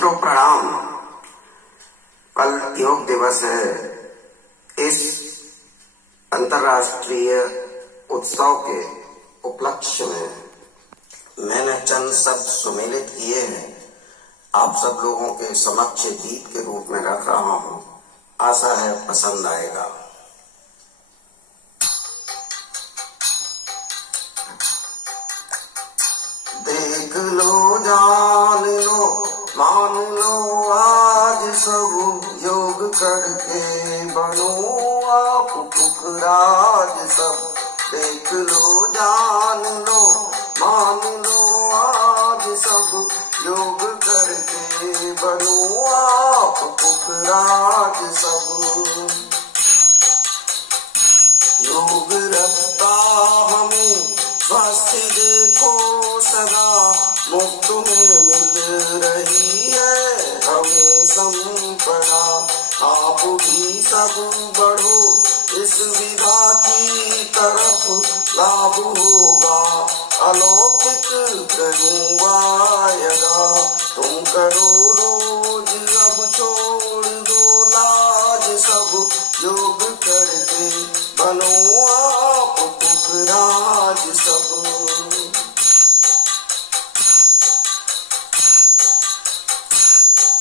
मित्रों प्रणाम। कल योग दिवस है। इस अंतर्राष्ट्रीय उत्सव के उपलक्ष्य में मैंने चंद शब्द सुमेलित किए हैं, आप सब लोगों के समक्ष गीत के रूप में रख रहा हूं। आशा है पसंद आएगा। देख लो, जान लो, मान लो, आज सब योग करके बनो आप पुखराज सब। देख लो, जान लो, मान लो, आज सब योग करके बनो आप पुखराज सब। योग रखता हमें स्वास्थ्य देखो सदा, मुफ्त में मिल रही है हमें संपदा। आप भी सब बढ़ो इस विधा की तरफ, लाभ होगा अलौकिक करूँगा यदा। तुम करो रोज अब छोड़ दो लाज सब, योग करके बनो आप पुखराज सब।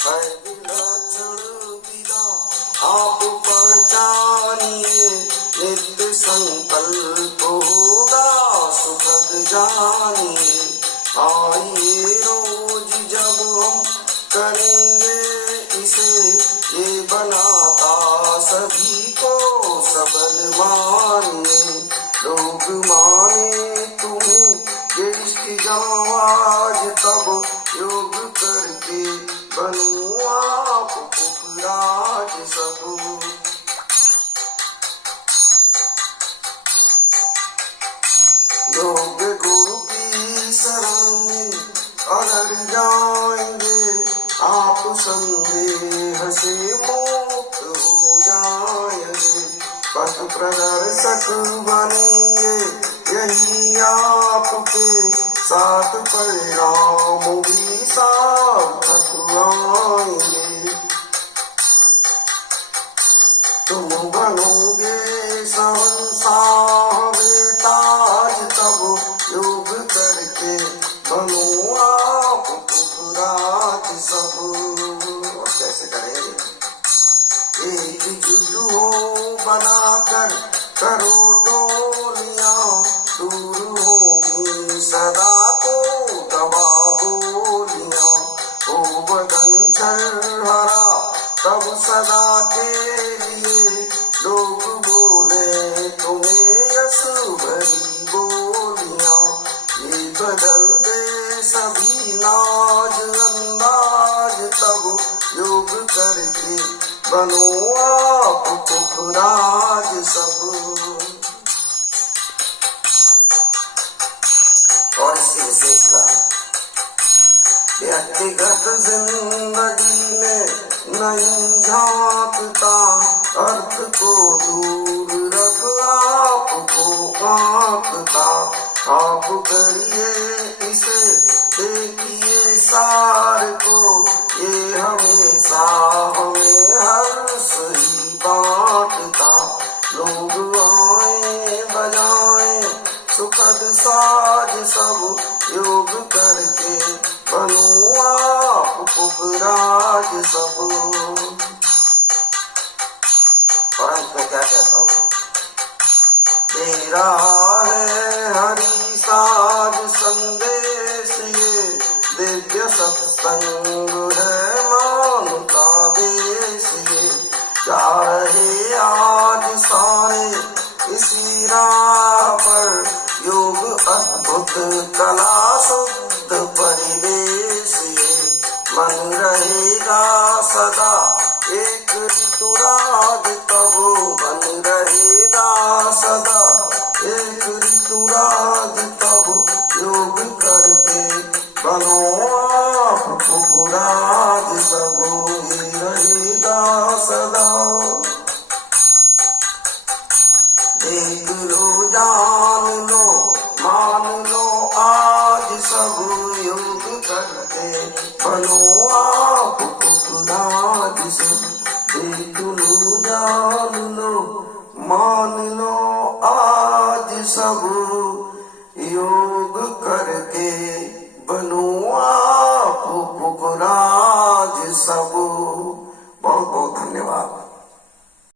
है विलक्षण विदा आप पहचानिए, नित्य संकल्प होगा सुखद जानिए। आइए रोज जब हम करेंगे इसे, ये बनाता सभी को सबल मानिए। लोग माने तुम्हें ये इष्ट जाओ आज तब, योग करके बनो आप पुखराज सब। योग गुरु की शरण में अगर जाएंगे, आप संदेह से मुक्त हो जाएंगे। पथ प्रदर्शक बनेंगे यही आपके साथ, परिणाम भी सार्थक आएंगे। तुम बनोगे शहंशाह बेताज तब, योग करके बनो आप पुखराज सब। और कैसे करेंगे? एकजुट हो बनाकर करो टोलियां, दूर होगी सदा को दबा गोलियां। हो बदन छलहरा तब सदा के लिए, लोग बोले तुम्हें यश भरी बोलियां। ये बदल दे सभी नाज अंदाज तब, योग करके बनो आप पुखराज सब। और इसकी विशेषता व्यक्तिगत जिंदगी में नहीं झांकता, अर्थ को दूर रख आपको आंकता। आप करिए इसे देखिए सार को, ये हमेशा हमें हर्ष ही बांटता। लोग आए बजाए सुखद साज सब, योग करके बनो आप पुखराज सब। और अंत में क्या कहता हूँ? दे रहा है हरि साज संदेश, ये दिव्य सत्संग है मान का देश ये। जा रहे आज सारे इसी राह पर, योग अद्भुत कला शुद्ध परिवेश ये। मन रहेगा सदा एक ऋतुराज तब, मन रहेगा सदा एक ऋतुराज तब, योग करके बनो आप पुखराज सब। रहेगा सदा। देख लो, जान लो, मान लो, आज सब योग करके बनो आप सब